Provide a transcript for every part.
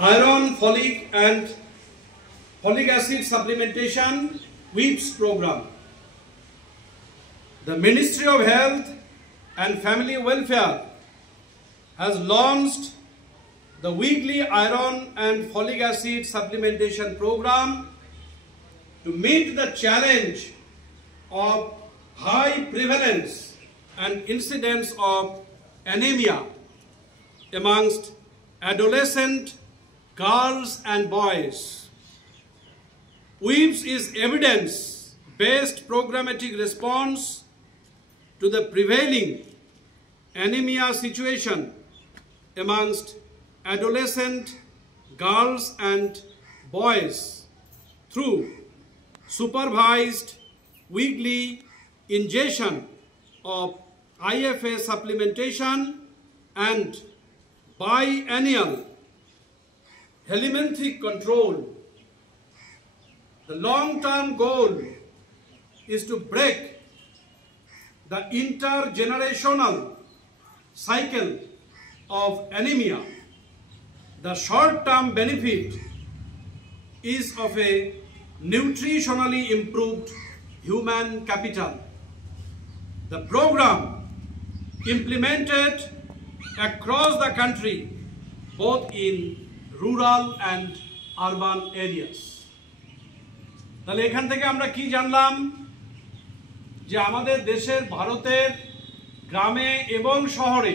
Iron, folic and folic acid supplementation WEEPS program. The Ministry of Health and Family Welfare has launched the weekly iron and folic acid supplementation program to meet the challenge of high prevalence and incidence of anemia amongst adolescent girls and boys. WEEPS is evidence-based programmatic response to the prevailing anemia situation amongst adolescent girls and boys through supervised weekly ingestion of IFA supplementation and biennial helmintic control. The long-term goal is to break the intergenerational cycle of anemia. The short-term benefit is of a nutritionally improved human capital. The program implemented across the country, both in rural and urban areas. তাহলে এখান থেকে আমরা কি জানলাম যে আমাদের দেশের ভারতের গ্রামে এবং শহরে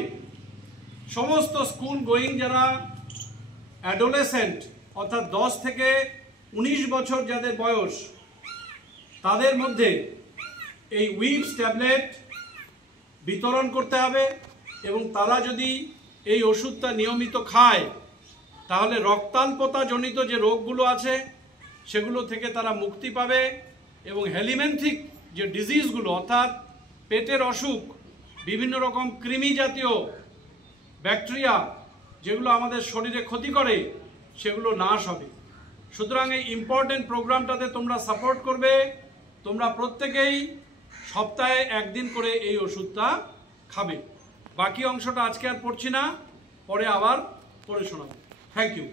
সমস্ত স্কুল গোয়িং যারা অ্যাডোলেসেন্ট অর্থাৎ 10 থেকে 19 বছর যাদের বয়স তাদের মধ্যে এই WEEPS ট্যাবলেট বিতরণ করতে হবে এবং তারা যদি এই ওষুধটা নিয়মিত খায় তাহলে রক্তাল্পতা জনিত যে রোগগুলো আছে সেগুলো থেকে তারা মুক্তি পাবে এবং হেলিমেন্থিক যে ডিজিজগুলো অর্থাৎ পেটের অসুখ বিভিন্ন রকম কৃমি জাতীয় ব্যাকটেরিয়া যেগুলো আমাদের শরীরে ক্ষতি করে সেগুলো নাশ হবে। সুতরাং এই ইম্পর্টেন্ট প্রোগ্রামটাতে তোমরা সাপোর্ট করবে। তোমরা প্রত্যেকেই সপ্তাহে একদিন করে এই ওষুধটা খাবে। বাকি অংশটা আজকে আর পড়ছি না, পরে আবার পড়ে শোনাবো। Thank you.